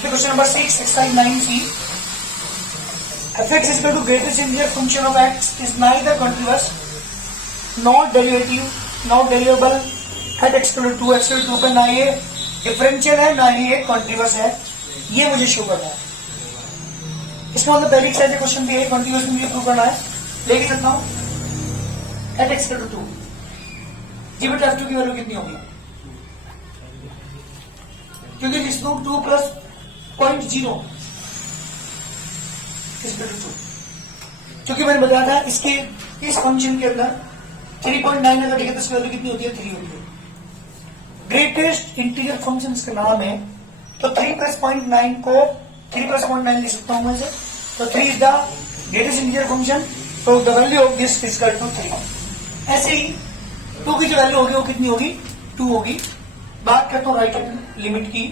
Question number 6 exercise 9c. fx is equal to greatest integer function of x is neither continuous nor derivative nor derivable at x equal to 2 x equal to 2 पे ना ये differential है ना ही ये continuous है, ये मुझे show करना है. इसका मतलब पहली एक्सरसाइज क्वेश्चन भी है कॉन्टिन्यूअस में मुझे प्रूव करना है. लेके चलता हूं एट x equal to 2 जी बेटा f2 की वैल्यू कितनी होगी, क्योंकि जिस 2 प्लस 0.0 क्योंकि मैंने बताया था इसके इस फंक्शन के अंदर 3.9 अगर देखें तो इसकी वैल्यू कितनी होती है, 3 होती है. ग्रेटेस्ट इंटीजर फंक्शन इसका नाम है, तो 3 + 0.9 को 3 + 0.9 लिख सकता हूं मैं इसे. तो 3 is the greatest integer function, तो the value of this is equal to 3. ऐसे ही 2 की जो वैल्यू होगी वो कितनी होगी, 2 होगी. बात करता हूं राइट हैंड लिमिट की.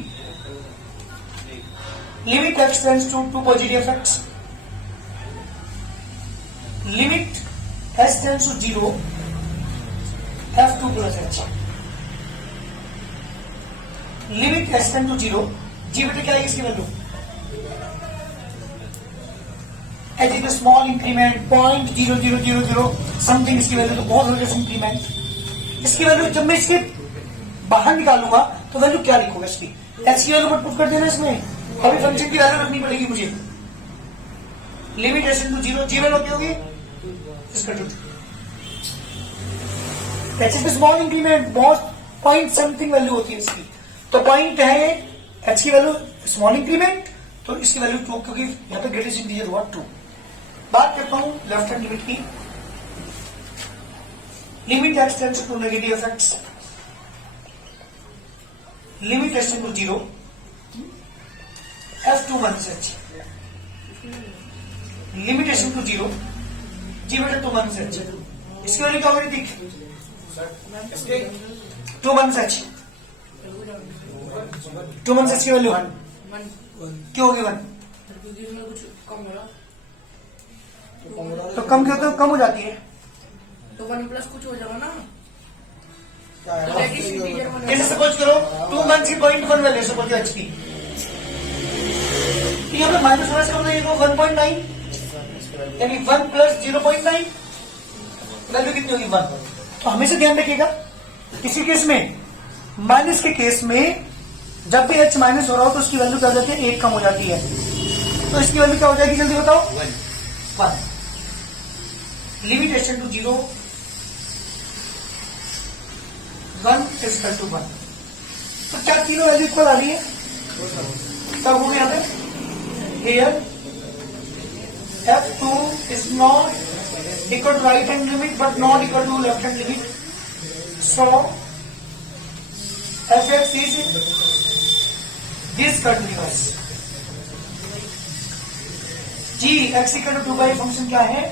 Limit x tends to 2 positive x, limit s tends to 0 f2 plus h, limit s tends to 0 जी बेटे क्या है इसकी value, h is small increment 0.0000 something इसकी वैल्यू, तो बहुत जबरदस्त इंक्रीमेंट. इसकी वैल्यू जब मैं इसके बाहर निकालूंगा तो वैल्यू क्या लिखूंगा इसकी, h की वैल्यू पुट कर देना इसमें. अभी फंक्शन की वैल्यू रखनी पड़ेगी मुझे. लिमिट s टू 0 जी वैल्यू क्या होगी, इसका h इज स्मॉल इंक्रीमेंट, बहुत पॉइंट समथिंग वैल्यू होती है इसकी. तो पॉइंट है h की वैल्यू स्मॉल इंक्रीमेंट, तो इसकी वैल्यू 2 क्योंकि यहाँ पे ग्रेटेस्ट इंटीजर हुआ 2. बात करता हूं लेफ्ट हैंड लिमिट की. Limit x tends to negative x, limit s to 0 f2 minus h, limit s to 0 जी बेटा 2 माइनस h. इसकी वैल्यू क्या होगी दिख, 2 माइनस h, 2 माइनस h की वैल्यू क्यों होगी 1, तो कम क्यों, तो कम हो जाती है, तो 1 प्लस कुछ हो जाएगा ना. जैसे सपोज करो 2 माइनस की 0.1 वैल्यू सपोज h की, तो यहाँ पे माइनस प्लस का मतलब 1.9 यानी 1 प्लस 0.9 वैल्यू कितनी होगी 1. तो हमेशा ध्यान रखिएगा किसी केस में माइनस के केस में जब भी h माइनस हो रहा हो तो उसकी वैल्यू क्या हो जाती है, 1 कम हो जाती है. तो इसकी वैल्यू क्या हो जाएगी जल्दी बताओ, 1. Limit s to 0 1 is equal to 1. तो क्या तीनों वैल्यू इक्वल आ रही है, तब होगी यहाँ पे here f2 is not equal to right hand limit but not equal to left hand limit, so fx is discontinuous. Ji x equal to 2 का ये फंक्शन क्या है,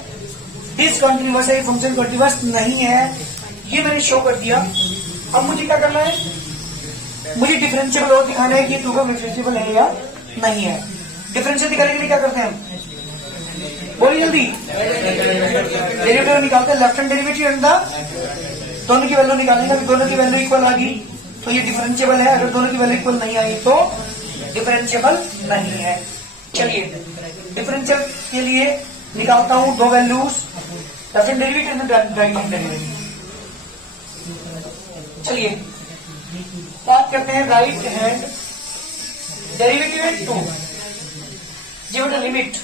डिसकंटिन्यूअस है, ये फंक्शन कंटिन्यूअस नहीं है, ये मैंने शो कर दिया. अब मुझे क्या करना है, मुझे डिफरेंशियल और दिखाना है कि 2 का डिफरेंशिएबल है या नहीं है. डिफरेंशियल दिखाने के लिए क्या करते हैं हम, बोलिए जल्दी. डेरिवेटिव निकालते हैं, left hand derivative and the दोनों की वैल्यू निकालेंगे. दोनों की वैल्यू इक्वल आ गई तो ये डिफरेंशिएबल है, अगर दोनों की वैल्यू इक्वल नहीं आई तो डिफरेंशिएबल नहीं है. चलिए डिफरेंशियल के लिए निकालता हूं 2 values, left hand derivative and right hand derivative. चलिए बात करते हैं राइट हैंड डेरिवेटिव है 2 जी बेटा. लिमिट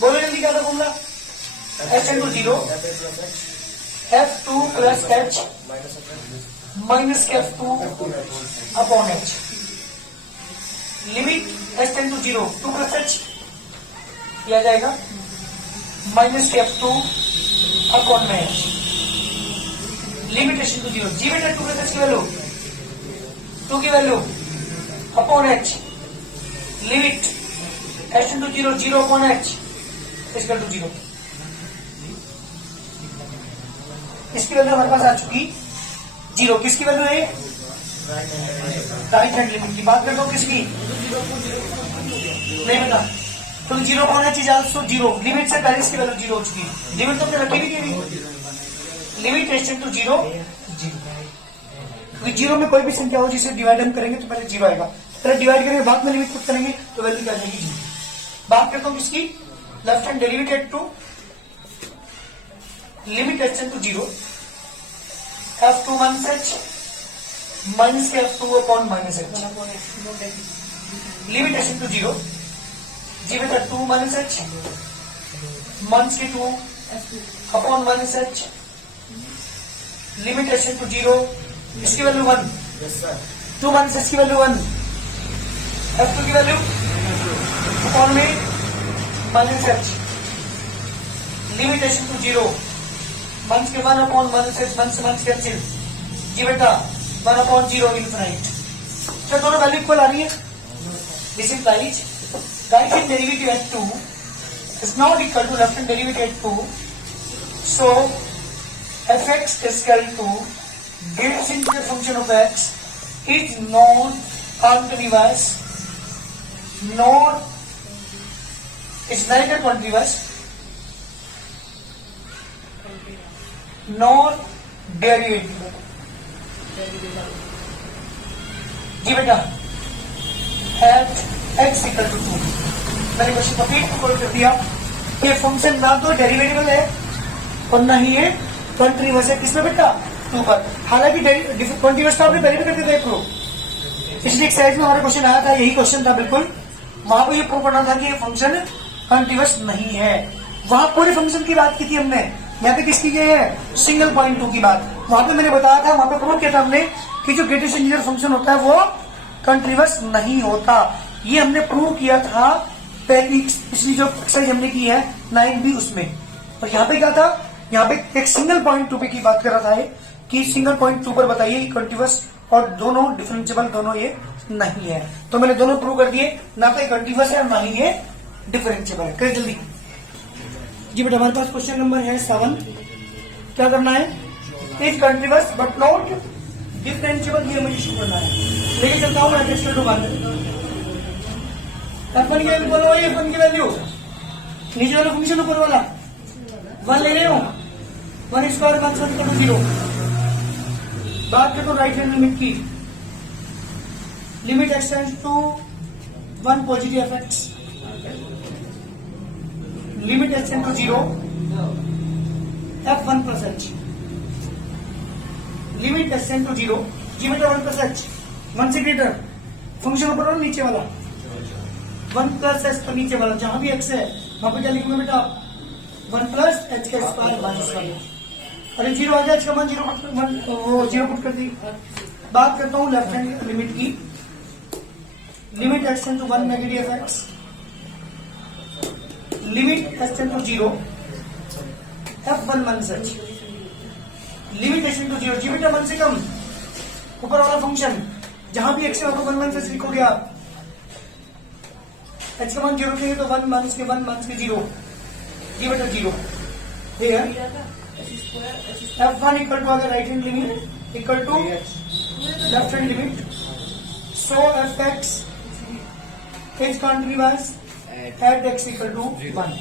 बोलो जल्दी क्या था formula, s to 0 f2 plus h minus f2 upon h. Limit s to 0 2 plus h किया जाएगा माइनस f2 अपॉन में h. लिमिट s टू 0 जी बेटा 2 प्लस h की वैल्यू 2 की value upon h, limit s to 0 0 upon h इसका to 0. इसकी value हमारे पास आ चुकी 0. किसकी वैल्यू है, राइट हैंड लिमिट की. बात करता हूं किसकी, नहीं बता, तो 0 upon h is also 0. Limit से पहले इसकी वैल्यू 0 हो चुकी. लिमिट तो हमने रखी भी की, लिमिट s टू 0 0. 0 में कोई भी संख्या हो जिसे डिवाइड हम करेंगे तो पहले 0 आएगा. पहले डिवाइड करेंगे बाद में लिमिट पुट करेंगे तो वैल्यू क्या जाएगी जी। बात करता हूँ किसकी, left hand derivative to limit h tend to 0 f2 minus h minus के f2 upon minus h limit h tend to 0 जी बेटा 2 माइनस एच माइनस के 2 upon minus h limit h tend to 0 इसकी वैल्यू 1 2 माइनस एच की value 1 f2 की value upon में minus h limit h tend to 0 minus के 1 upon minus h minus cancel जी बेटा 1 upon 0 infinite. क्या दोनों value equal आ रही है? This implies right hand derivative at 2 is not equal to left hand derivative at 2, so fx is equal to greatest integer function of x is not continuous nor is neither continuous nor derivative जी बेटा at x equal to 2 मैंने question को फिर खोल कर दिया। ये function ना तो डेरिवेटिबल है और ना ही ये कंटीन्यूअस है। किसमें बेटा? 2 पर। हालांकि कंटीन्यूअस तो आपने पहले भी करके देख लो, पिछली एक्सरसाइज में हमारा क्वेश्चन आया था, यही क्वेश्चन था बिल्कुल। वहां पर ये प्रूव करना था कि ये फंक्शन कंटीन्यूअस नहीं है। वहां पूरे फंक्शन की बात की थी हमने, यहाँ पे किसकी है? सिंगल पॉइंट 2 की बात। वहां पे मैंने बताया था, वहां पे प्रूव किया था हमने कि जो ग्रेटेस्ट इंटीजर फंक्शन होता है वो कंटीन्यूअस नहीं होता। ये हमने प्रूव किया था पहली पिछली जो एक्सरसाइज हमने की है 9B उसमें। और यहाँ पे क्या था? यहाँ पे एक सिंगल पॉइंट 2 पे की बात कर रहा था कि सिंगल पॉइंट 2 पर बताइए कंटीन्यूअस और दोनों डिफरेंशिएबल, दोनों ये नहीं है। तो मैंने दोनों प्रूव कर दिए, ना तो ये कंटीन्यूअस है ना ही ये डिफरेंशिएबल है। कर जल्दी जी बेटा। हमारे पास क्वेश्चन नंबर है 7। क्या करना है? Is continuous but not differentiable, ये मुझे शो करना है। लेके चलता हूँ मैं x to 1 f1 की वैल्यू बोलो, ये f1 की वैल्यू नीचे वाला फंक्शन ऊपर वाला 1 ले रहे हो, 1 स्क्वायर माइनस 1 इक्वल टू 0। बात करते हो राइट हैंड लिमिट की, limit x tends to 1 positive fx limit h tends to 0 f1 plus h limit h tends to 0 जी बेटा 1 प्लस h 1 से ग्रेटर फंक्शन ऊपर वाला नीचे वाला 1 प्लस एच तो नीचे वाला, जहां भी x है वहां पे क्या लिखूंगा बेटा? 1 प्लस एच का स्क्वायर माइनस 1। अरे 0 आ जाए, h का मान 0 पुट कर दी। बात करता हूँ लेफ्ट हैंड लिमिट की, limit x tend to 1 negative x limit h tend to 0 f1 minus h limit h tend to 0 जी बेटा 1 से कम ऊपर वाला फंक्शन, जहां भी x है वहां पर 1 माइनस h लिखोगे आप। h का मान 0 के लिए तो 1 माइनस के 0 जी बेटा 0 है। f1 इक्वल टू अगर right hand limit equal to left hand limit, so fx is continuous at x equal to 1।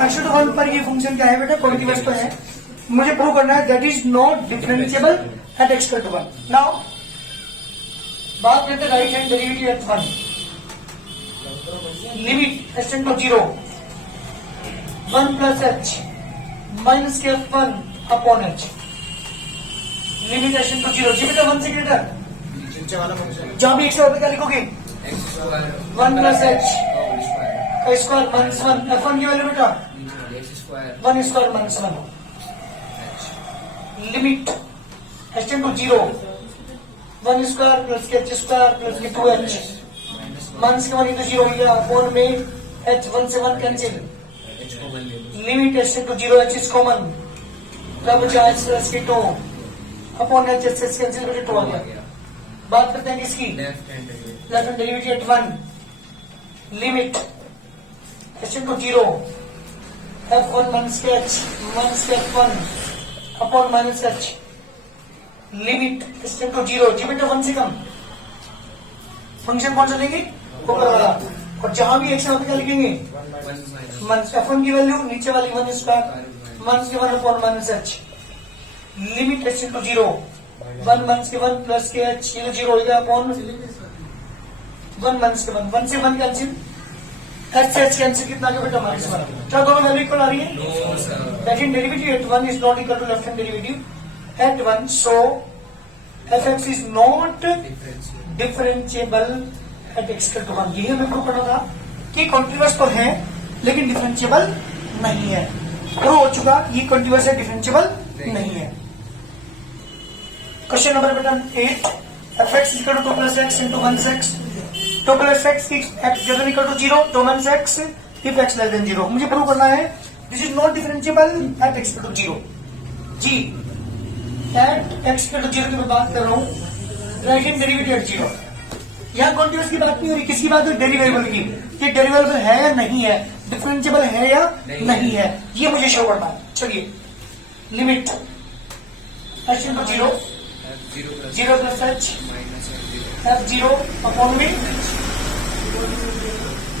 x to 1 पर ये फंक्शन क्या है बेटा? कंटीन्यूअस तो है। मुझे प्रूव करना है that is not differentiable at x equal to 1। Now बात करते हैं right hand derivative at 1, limit h tend to 0 1 plus h minus के f1 upon h limit h tend to 0 जी बेटा 1 से ग्रेटर, जहां भी x है वहां पे क्या लिखोगे? 1 प्लस h का स्क्वायर माइनस 1 f1 की वैल्यू बेटा 1 square minus 1 limit h tend to 0 1 square plus के h स्क्वायर प्लस के 2h माइनस के 1 इंटू 0 हो गया अपॉन में h 1 से 1 cancel limit h tend to 0 h is common, क्या बचा? h प्लस के 2 अपॉन h h कैंसिल करके 2 आ गया। बात करते हैं किसकी? Left hand derivative at 1 limit h tend to 0 f1 minus के h माइनस के f1 upon minus h limit h tend to 0 जी बेटा 1 से कम फंक्शन कौन सा लेंगे? ऊपर वाला। और जहां भी x है वहां पे क्या लिखेंगे? माइनस f1 की वैल्यू नीचे वाली 1 स्क्वायर माइनस के 1 upon minus h limit h tend to 0 1 minus के 1 प्लस के h ये 0 हो गया अपॉन वन माइनस के वन से वन कैंसिल, एच से एच कैंसिल, कितना आ गया बेटा माइनस वन। क्या दोनों वैल्यू इक्वल आ रही है? No sir, left hand derivative at one is not equal to left hand derivative at one, so F x is not differential differentiable at x equal to one. यही हमें prove करना था कि continuous तो है लेकिन डिफरेंशिएबल नहीं है। प्रूव हो चुका, ये कॉन्टिन्यूअस है, डिफरेंशिएबल नहीं है। क्वेश्चन नंबर बेटा 8, f x equal to 2 plus x into 1 x, 2 plus x x greater equal to 0 तो 1 x if x less than 0। मुझे प्रूव करना है this is not differentiable at x equal to 0। जी at x equal to 0 की मैं बात कर रहा हूँ, राइट हैंड डेरिवेटिव एट 0। यहाँ कॉन्टिन्यूअस की बात नहीं हो रही, किसकी बात हो रही? डेरिवेबल की, कि डेरिवेबल है या नहीं है, डिफरेंशिएबल है या नहीं है, ये मुझे शो करना है। चलिए limit H into 0 zero 0 plus H minus F 0 upon में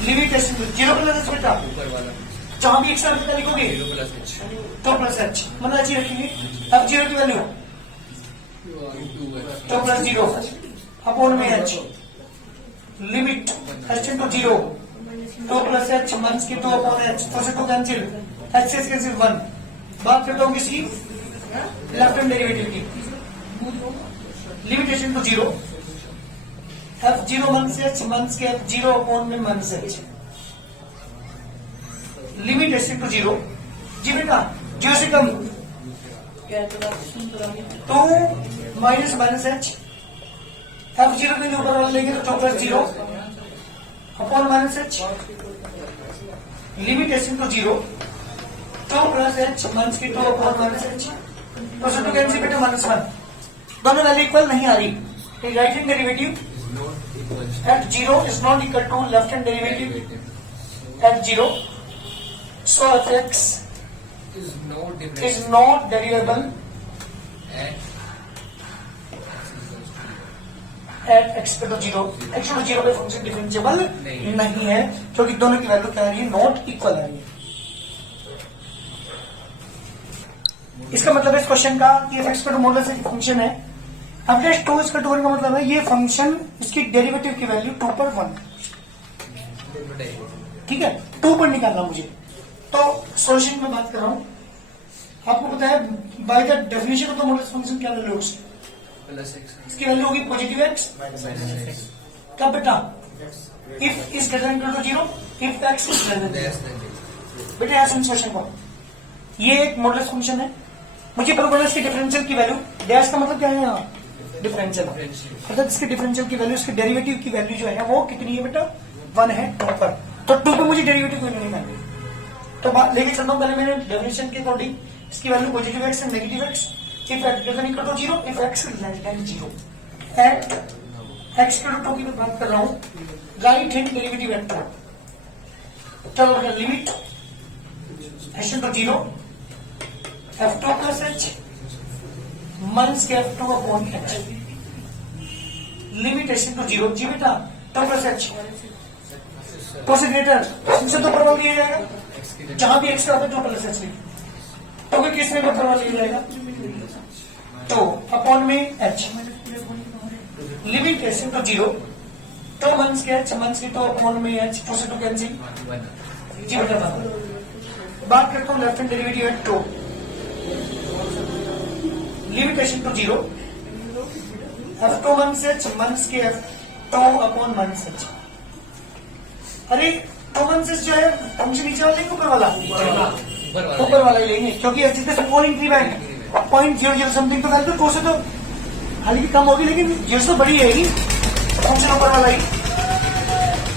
limit H into 0 plus H बेटा, ऊपर वाला जहां भी एक्स बेटा लिखोगे 0 प्लस एच 2 प्लस एच मतलब अच्छी रखेंगे। एफ 0 की वैल्यू 2 प्लस 0 अपॉन में H, limit H into 0 2 plus H minus के 2 अपॉन एच, तो से 2 कैंसिल, एच से कैंसिल 1। बात करता हूँ किसकी? लेफ्ट हैंड डेरिवेटिव की। Limit H into 0 F 0 minus h minus के एफ 0 अपॉन में minus h, limit H into 0। जी बेटा 0 से कम क्या तो बात सुन तो रहा हूँ। 2 माइनस माइनस एच, एफ 0 के ऊपर वाला लेंगे तो 2 plus 0 upon minus h, limit H into 0 2 plus H minus की 2 अपॉन माइनस एच, तो से 2 कैंसिल बेटा माइनस 1। दोनों वैल्यू इक्वल नहीं आ रही। Right hand derivative not equal at 0 is not equal to left hand derivative at 0, so F x is not is differential not derivable at x equal to 0। X equal to 0 पे function differentiable नहीं है, क्योंकि दोनों की value क्या आ रही है? Not equal आ रही है। इसका मतलब है इस क्वेश्चन का कि एफ एक्स का मॉडल से फंक्शन है, अब जस्ट 2 इसका 2 का मतलब है ये फंक्शन इसकी डेरिवेटिव की वैल्यू 2 पर 1, ठीक है, 2 पर निकालना मुझे। तो सॉल्यूशन में बात कर रहा हूं, आपको पता है by the definition of the model function क्या वैल्यू होगी? प्लस एक्स इसकी वैल्यू होगी पॉजिटिव एक्स। कब बेटा? If is greater equal to 0, if x is greater than less than बेटा यहाँ सुन क्वेश्चन को, ये एक मॉडल फंक्शन है, मुझे पता इसकी डिफरेंशियल की वैल्यू, डैश का मतलब क्या है यहाँ? डिफरेंशियल, अर्थात इसके डिफरेंशियल की वैल्यू, इसके डेरिवेटिव की वैल्यू जो है वो कितनी है बेटा? 1 है 2 पर, तो 2 पे मुझे डेरिवेटिव कोई नहीं करनी। तो बात लेके चलता हूँ पहले मैंने डेफिनेशन के अकॉर्डिंग, इसकी value positive x and negative x, if x greater equal to 0, if x less than 0 at x equal to 2 की मैं बात कर रहा हूँ, राइट हैंड डेरिवेटिव एट 2। चलो बेटा limit H into 0 f2 plus H minus के f2 upon H, limit H into 0। जी बेटा 2 प्लस एच, तो से ग्रेटर इनसे तो प्रभाव लिया जाएगा, जहां भी एक्स का होगा 2 प्लस एच लिख, तो किस में प्रभाव लिया जाएगा? तो अपॉन में एच, लिमिट एच इंटू 0 तो माइनस के एच माइनस के 2 अपॉन में एच, 2 से 2 कैंसिल। जी बेटा बात करता हूँ left hand derivative at 2, limit H into 0 f2 minus h minus के f2 अपॉन माइनस एच। अरे 2 माइनस एच जो है फंक्शन नीचे वाला लेंगे ऊपर वाला? ऊपर वाला ही लेंगे, क्योंकि H is small increment 0.00 something, तो वैल्यू 2 से तो हालांकि कम होगी लेकिन 0 से बड़ी है ही, फंक्शन ऊपर वाला ही।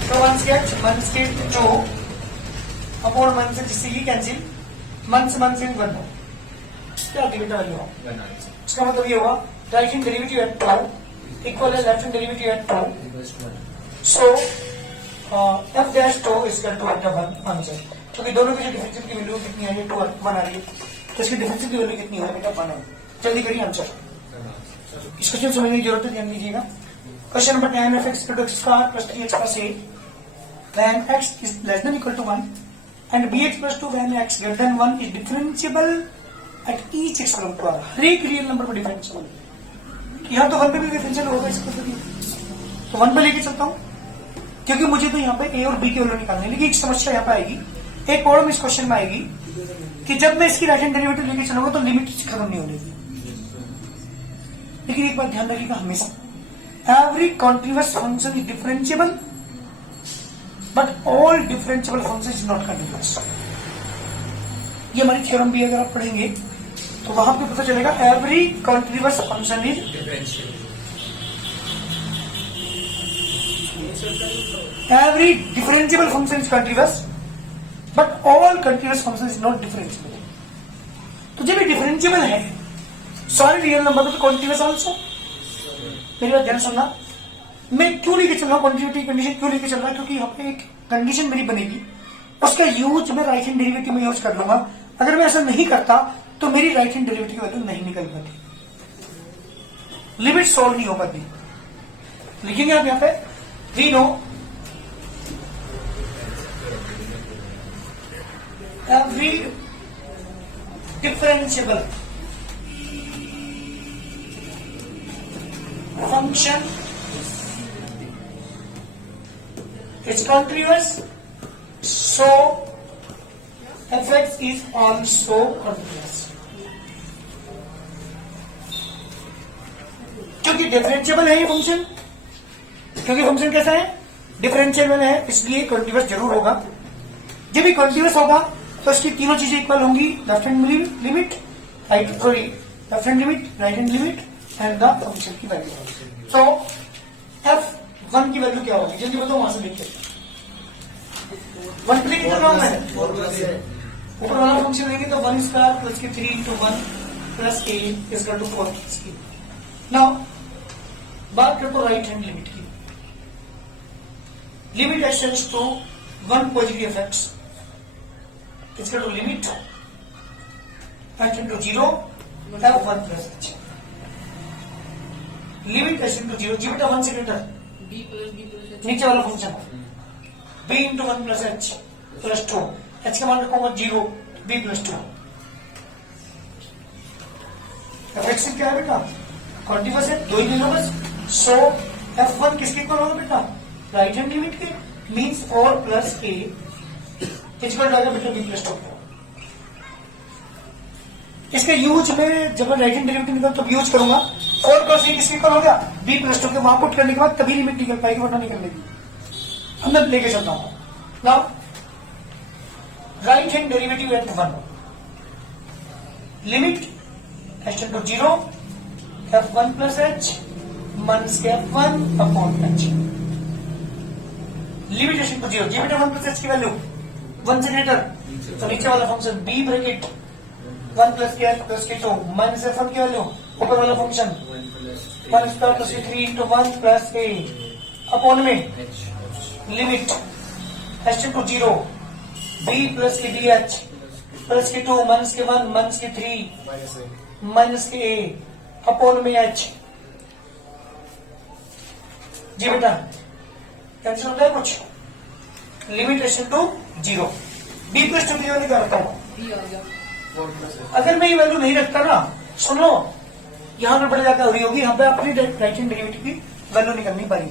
तो माइनस के एच माइनस के 2 अपॉन माइनस एच, जिससे ये कैंसिल, माइनस माइनस 1 क्या बेटा वैल्यू हो? इसका मतलब ये हुआ राइट हैंड डेरिवेटिव एट 2 इक्वल है left hand derivative at 2, so F dash 2 is equal to 1 answer, क्योंकि दोनों की जो डिफरेंशियल की वैल्यू कितनी है? 2 1 आ रही है, तो इसकी डिफरेंशियल की वैल्यू कितनी है बेटा? 1 है। जल्दी करिए आंसर, इस क्वेश्चन समझने की जरूरत है, ध्यान दीजिएगा। Question number 10, f x equal to x square plus 3x plus 8 when x is less than equal to 1 and bx plus 2 when x greater than 1 is differentiable at each exponential द्वारा। हर एक real number पर differentiable, यहाँ तो 1 पे भी differential होगा, इसको तो 1 पे लेके चलता हूँ, क्योंकि मुझे तो यहाँ पे ए और बी की वैल्यू निकालनी है। लेकिन एक समस्या यहाँ पे आएगी, एक प्रॉब्लम इस क्वेश्चन में आएगी कि जब मैं इसकी राइट हैंड डेरिवेटिव लेके चलूंगा तो लिमिट खत्म नहीं होने की। लेकिन एक बात ध्यान रखिएगा हमेशा, every continuous function is differentiable but all differentiable function is not continuous. ये हमारी थ्योरम भी अगर आप पढ़ेंगे तो वहां पे पता चलेगा every continuous function is Differential. every differentiable function is continuous but all continuous function is not differentiable। तो जब ये डिफरेंशिएबल है सॉरी रियल नंबर तो कॉन्टिन्यूअस आल्सो। मेरी बात ध्यान सुनना, मैं क्यों लेके चल रहा हूँ कॉन्टिन्यूटी कंडीशन, क्यों लेके चल रहा है, क्योंकि यहाँ पे एक कंडीशन मेरी बनेगी, उसका यूज मैं राइट हैंड डेरिवेटिव में यूज कर लूंगा। अगर मैं ऐसा नहीं करता तो मेरी राइट हैंड डेरिवेटिव की वैल्यू नहीं निकल पाती, लिमिट सॉल्व नहीं हो पाती। लिखेंगे आप यहाँ पे we know every differentiable function is continuous, so fx is also continuous। क्योंकि डिफरेंशिएबल है ये फंक्शन, क्योंकि फंक्शन कैसा है डिफरेंशिएबल है, इसलिए कंटीन्यूअस जरूर होगा। जब ये कंटीन्यूअस होगा तो इसकी तीनों चीजें इक्वल होंगी, left hand limit right sorry left hand limit right hand limit and the function की वैल्यू। तो f1 की वैल्यू क्या होगी जल्दी बताओ, वहां से देखते हैं। 1 प्ले कितना नाम है, ऊपर वाला फंक्शन लेंगे तो 1 स्क्वायर प्लस के 3 into 1 plus a equal to 4 plus के। नाउ बात करते राइट हैंड लिमिट की। Limit x tends to 1 positive f(x) इसका to limit h into 0 f1 plus h। Limit h into 0 जी बेटा 1 से ग्रेटर b plus नीचे वाला function b into 1 plus h plus 2 h का मान रखूंगा 0 b plus 2 f(x) क्या है बेटा कॉन्टिन्यूअस है, दो ही ले लो बस। सो f1 किसके इक्वल होगा बेटा राइट हैंड लिमिट के, मीन्स 4 प्लस a इक्वल जाएगा बेटा b plus 2। इसका यूज में जब मैं राइट हैंड डेरिवेटिव निकाल तब यूज करूंगा। 4 प्लस a किसके इक्वल हो गया b plus 2 के, वहां पुट करने के बाद तभी लिमिट निकल पाएगी वरना निकल लेगी। हम मैं लेके चलता हूं now right hand derivative at 1 limit h into 0 f1 plus h minus f1 upon h। Limit h into 0 जी बेटा 1 plus h की वैल्यू 1 से ग्रेटर तो नीचे वाला फंक्शन b ब्रैकेट 1 प्लस के h प्लस के 2 माइनस f1 की वैल्यू ऊपर वाला फंक्शन 1 स्क्वायर प्लस के 3 into 1 प्लस a अपॉन में limit h into 0 b plus के bh प्लस के 2 माइनस के 1 माइनस के 3 माइनस के a अपॉन में h। जी बेटा कैंसिल होता है कुछ, limit h into 0 b plus 2 की वैल्यू क्या रखता हूं, b आ गया। अगर मैं ये वैल्यू नहीं रखता ना सुनो यहां पर बढ़ जाता होगी, यहाँ पे अपनी राइट हैंड डेरिवेटिव की वैल्यू निकल नहीं पारी,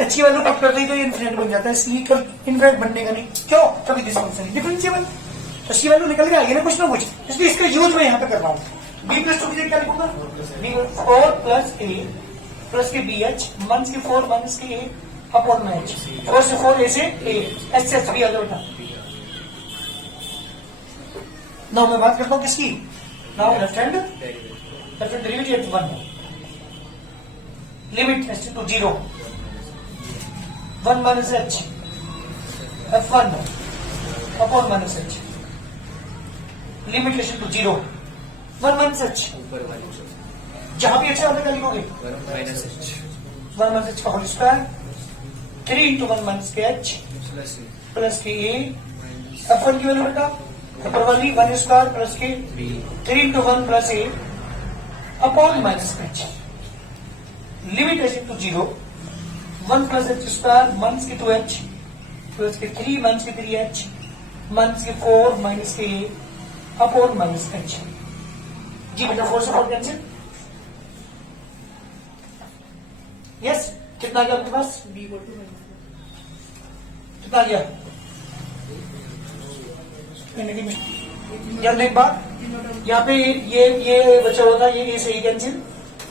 अच्छी वैल्यू कब कर दी तो ये इनफिनिट बन जाता है, इसलिए इनफिनिट बनने का नहीं। क्यों, कभी दिस फंक्शन डिफरेंशिएबल तो इसकी वैल्यू निकल के आएगी ना कुछ ना कुछ, इसलिए इसका यूज मैं यहाँ पे कर रहा हूँ। b प्लस 2 की जगह क्या लिखूंगा b 4 प्लस a प्लस के bh माइनस के 4 माइनस के a अपॉन में h 4 से 4 a से a h से h भी आ गया बेटा। नाउ मैं बात करता हूं किसकी, now left hand derivative at 1 limit h into 0 1 minus h f1 upon minus h limit h into 0 1 minus h ऊपर वाली जहां भी अच्छा क्या लिखोगे माइनस h 1 minus h का होल स्क्वायर 3 into 1 minus के h प्लस प्लस के a f1 की वैल्यू बेटा ऊपर वाली 1 स्क्वायर प्लस के 3 into 1 plus a upon minus h limit h into 0 1 plus h square minus के 2h प्लस के 3 माइनस के 3h माइनस के 4 माइनस के a अपॉन माइनस h। जी बेटा 4 से 4 कैंसिल, यस कितना आ गया आपके पास b equal to कितना आ गया? ध्यान दें एक बात, यहाँ पे ये बचा हुआ था, ये से कैंसिल,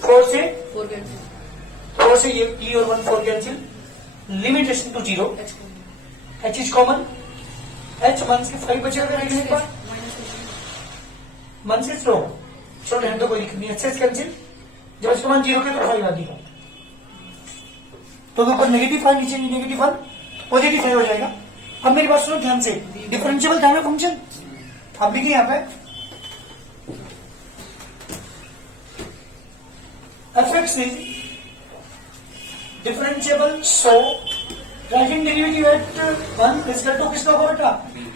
4 से 4 कैंसिल, 4 से ये e और 1 4 कैंसिल, limitation to 0, h is common, h 1 से 5 बचेगा करेंगे एक बार, 1 से स्लो छोड़ रहने दो, कोई दिक्कत नहीं, h कैंसिल, जब इसका मान 0 के तो 5 आ गया, तो ऊपर नेगेटिव 5 नीचे नेगेटिव 1 पॉजिटिव 5 हो जाएगा। अब मेरी बात सुनो ध्यान से, डिफरेंशियल था ना फंक्शन, अब लिखिए यहाँ पे f(x) is differentiable, so right hand derivative at 1 is equal to किसका होगा बेटा?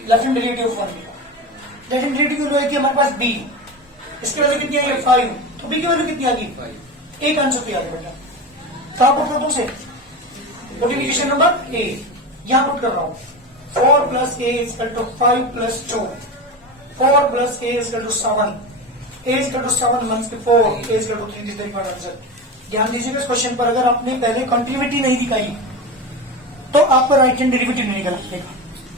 Left hand derivative of 1। Left hand derivative की वैल्यू है हमारे पास b, इसकी वैल्यू कितनी आई है 5, तो b की वैल्यू कितनी आ गई? एक आंसर किया बेटा, कहाँ पुट कर दूं से? मल्टीप्लिकेशन नंबर a, यहां पुट कर रहा हूं, 4 plus a is equal to 5 plus 2, 4 plus a is equal to 7, a is equal to 7 1 के 4, a is equal to 3 this the answer. ध्यान दीजिएगा इस क्वेश्चन पर, अगर आपने पहले कंटिन्यूटी नहीं दिखाई तो आपको राइट हैंड डेरिवेटिव नहीं निकलेगा,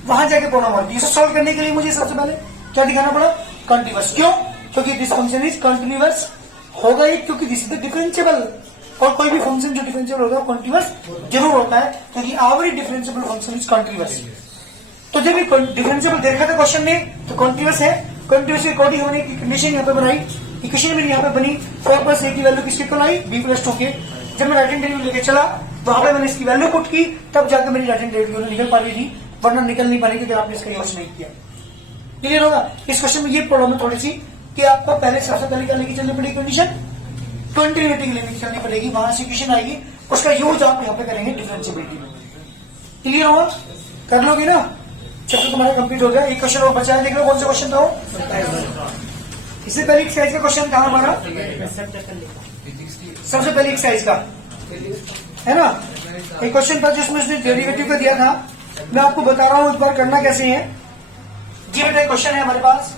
वहां जाके प्रॉब्लम होती है। इसे सॉल्व करने के लिए मुझे सबसे पहले क्या दिखाना पड़ा? कंटिन्यूअस। क्यों? क्योंकि दिस फंक्शन इज कंटिन्यूअस होगा ही, क्योंकि दिस इज द डिफरेंशिएबल, और कोई भी फंक्शन जो डिफरेंशिएबल होगा कंटिन्यूअस जरूर होता है, क्योंकि every differentiable function is continuous. तो जब ये डिफरेंशिएबल देखा था क्वेश्चन ने, तो कंटिन्यूअस है, कंटिन्यूअस के अकॉर्डिंग होने की कंडीशन यहाँ पे बनाई, इक्वेशन मेरी यहाँ पे बनी, 4 प्लस a की वैल्यू किसके इक्वल आई? b प्लस 2 के। जब मैं राइट हैंड डेरिवेटिव लेके चला, वहां पे मैंने इसकी वैल्यू पुट की, तब जाकर मेरी राइट हैंड डेरिवेटिव निकल पा रही थी, वरना निकल नहीं पा रही थी अगर आपने इसका यूज नहीं किया। क्लियर होगा? इस क्वेश्चन में ये प्रॉब्लम है थोड़ी सी, कि आपको पहले सबसे पहले क्या लेके चलनी पड़ेगी कंडीशन? कंटिन्यूटी की लेके चलनी पड़ेगी, वहां से इक्वेशन आएगी, उसका यूज आप यहाँ पे करेंगे डिफरेंशिएबिलिटी में। क्लियर होगा? कर लोगे ना? चैप्टर तुम्हारा कंप्लीट हो गया। एक क्वेश्चन और बचा है, देख लो कौन सा क्वेश्चन था वो। इससे पहले एक साइज का क्वेश्चन था हमारा, सबसे पहले एक साइज का है ना, एक क्वेश्चन था जिसमें उसने डेरिवेटिव का दिया था। मैं आपको बता रहा हूं एक बार करना कैसे है। जी बेटा क्वेश्चन है हमारे पास,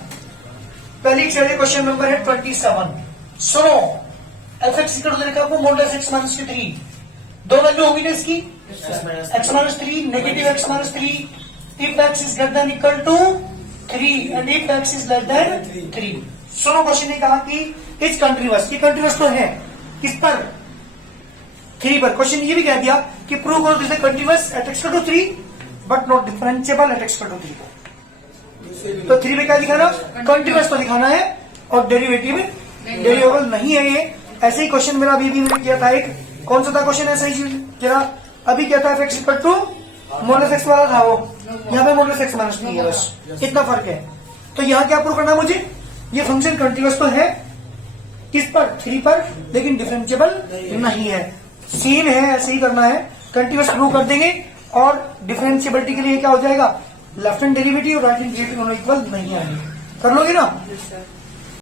पहली एक साइज क्वेश्चन नंबर है 27। सुनो, f(x) लिखा आपको मॉडुलस x माइनस 3, दो वैल्यू होगी ना इसकी, x minus 3 negative x minus 3, if x is greater than equal to 3 and if x is less than 3। सुनो क्वेश्चन ने कहा कि इस कंटिन्यूअस, ये कंटिन्यूअस तो है किस पर? 3 पर। क्वेश्चन ये भी कह दिया कि प्रूव करो this continuous at x to 3 but not differentiable at x to 3। तो 3 में क्या दिखाना? कंटिन्यूअस तो दिखाना है, और डेरिवेटिव डेरिवेबल नहीं है ये। ऐसे ही क्वेश्चन मेरा अभी भी मैंने किया था एक, कौन सा था क्वेश्चन ऐसा ही किया अभी, क्या था? f(x) टू मॉडुलस x वाला था वो, यहाँ पे मॉडुलस x माइनस 3 है, बस इतना फर्क है। तो यहाँ क्या प्रूव करना मुझे? ये फंक्शन कंटिन्यूअस तो है किस पर? 3 पर, लेकिन डिफरेंशिएबल नहीं है। सीन है, ऐसे ही करना है, कंटिन्यूअस प्रूव कर देंगे, और डिफरेंशिएबिलिटी के लिए क्या हो जाएगा? लेफ्ट हैंड डेरिवेटिव और राइट हैंड डेरिवेटिव दोनों इक्वल नहीं आएंगे। कर लोगे ना?